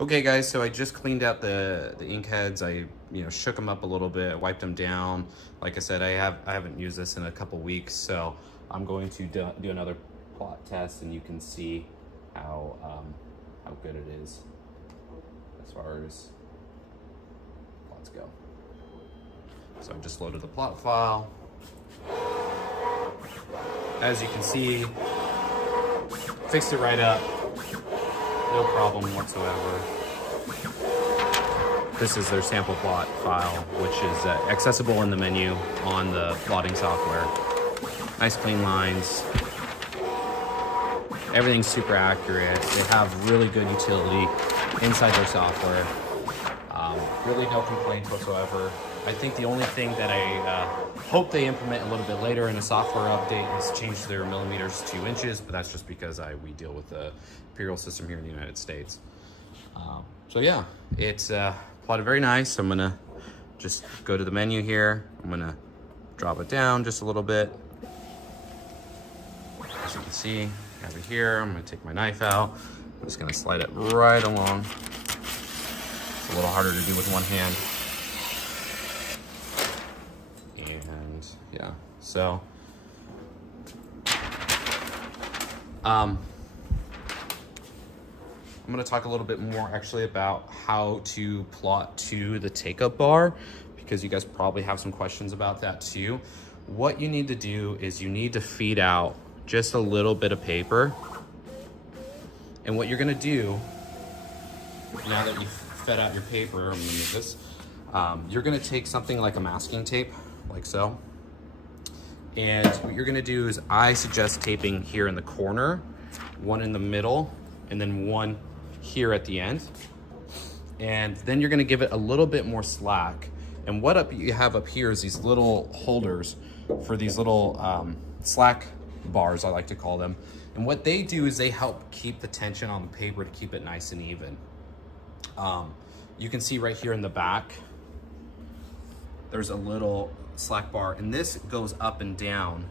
Okay guys, so I just cleaned out the ink heads. I shook them up a little bit, wiped them down. Like I said, I haven't used this in a couple weeks, so I'm going to do another plot test, and you can see how good it is as far as plots go. So I just loaded the plot file. As you can see, fixed it right up. No problem whatsoever. This is their sample plot file, which is accessible in the menu on the plotting software. Nice clean lines. Everything's super accurate. They have really good utility inside their software. Really no complaints whatsoever. I think the only thing that I hope they implement a little bit later in a software update is change their millimeters to inches, but that's just because we deal with the imperial system here in the United States. So yeah, it's plotted very nice. I'm gonna just go to the menu here. I'm gonna drop it down just a little bit. As you can see, over here, I'm gonna take my knife out. I'm just gonna slide it right along. It's a little harder to do with one hand. And yeah, so I'm going to talk a little bit more actually about how to plot to the take-up bar, because you guys probably have some questions about that too. What you need to do is you need to feed out just a little bit of paper. And what you're going to do, now that you've fed out your paper, I'm going to move this, you're going to take something like a masking tape, like so. And what you're going to do is, I suggest taping here in the corner, one in the middle, and then one here at the end. And then you're gonna give it a little bit more slack. And what you have up here is these little holders for these little slack bars, I like to call them. And what they do is they help keep the tension on the paper to keep it nice and even. You can see right here in the back, there's a little slack bar, and this goes up and down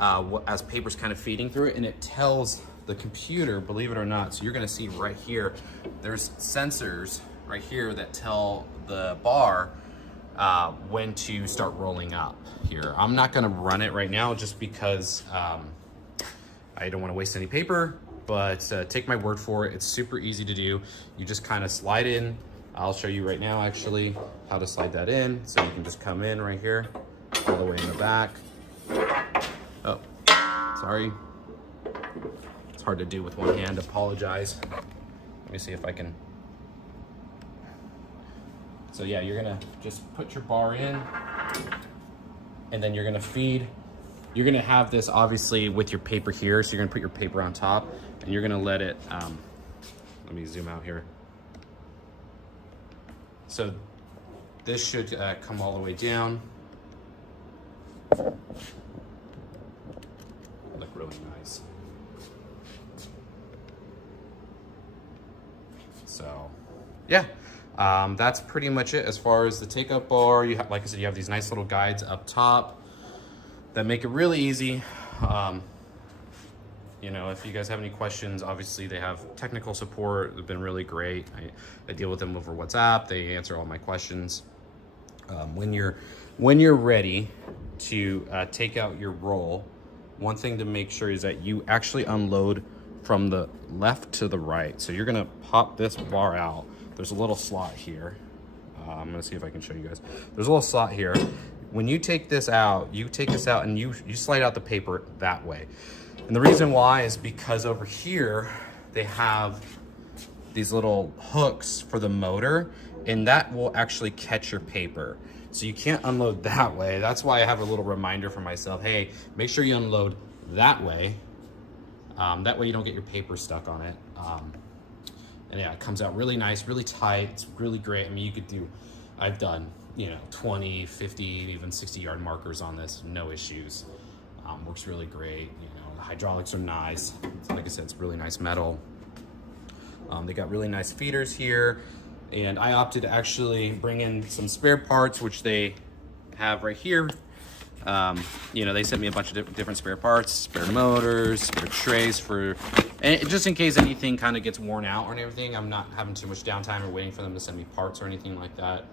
as paper's kind of feeding through it, and it tells the computer, believe it or not, so you're gonna see right here, there's sensors right here that tell the bar when to start rolling up here. I'm not gonna run it right now just because I don't wanna waste any paper, but take my word for it, it's super easy to do. You just kind of slide in. I'll show you right now actually how to slide that in. So you can just come in right here, all the way in the back. Oh, sorry. It's hard to do with one hand, apologize. Let me see if I can. So yeah, you're gonna just put your bar in, and then you're gonna feed. You're gonna have this obviously with your paper here, so you're gonna put your paper on top, and you're gonna let it, let me zoom out here. So this should come all the way down. Look really nice. So yeah, that's pretty much it as far as the take-up bar. You have, like I said, you have these nice little guides up top that make it really easy. You know, if you guys have any questions, obviously they have technical support. They've been really great. I deal with them over WhatsApp. They answer all my questions. When you're ready to take out your roll, one thing to make sure is that you actually unload from the left to the right. So you're gonna pop this bar out. There's a little slot here. I'm gonna see if I can show you guys. There's a little slot here. When you take this out, and you slide out the paper that way. And the reason why is because over here, they have these little hooks for the motor, and that will actually catch your paper. So you can't unload that way. That's why I have a little reminder for myself. Hey, make sure you unload that way. That way you don't get your paper stuck on it. And yeah, it comes out really nice, really tight. It's really great. I mean, you could do, I've done, 20, 50, even 60 yard markers on this, no issues. Works really great. The hydraulics are nice. Like I said, it's really nice metal. They got really nice feeders here. And I opted to actually bring in some spare parts, which they have right here. You know, they sent me a bunch of different spare parts, spare motors, spare trays and just in case anything kind of gets worn out or anything, I'm not having too much downtime or waiting for them to send me parts or anything like that.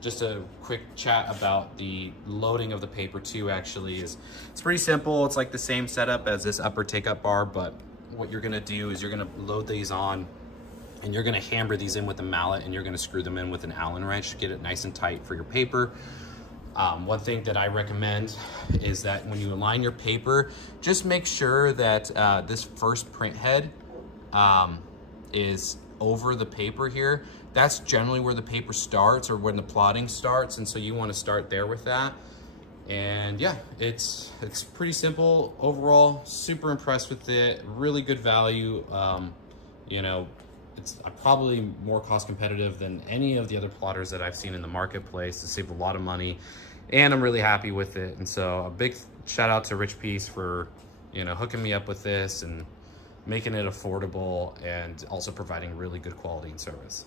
Just a quick chat about the loading of the paper too, actually, it's pretty simple. It's like the same setup as this upper take-up bar, but what you're gonna do is you're gonna load these on and you're gonna hammer these in with a mallet, and you're gonna screw them in with an Allen wrench to get it nice and tight for your paper. One thing that I recommend is that when you align your paper, just make sure that this first print head is over the paper here. That's generally where the paper starts or when the plotting starts, and so you want to start there with that. And yeah, it's pretty simple overall. Super impressed with it. Really good value. You know, it's probably more cost competitive than any of the other plotters that I've seen in the marketplace. To save a lot of money, and I'm really happy with it. And so a big shout out to Richpeace for, you know, hooking me up with this and making it affordable, and also providing really good quality and service.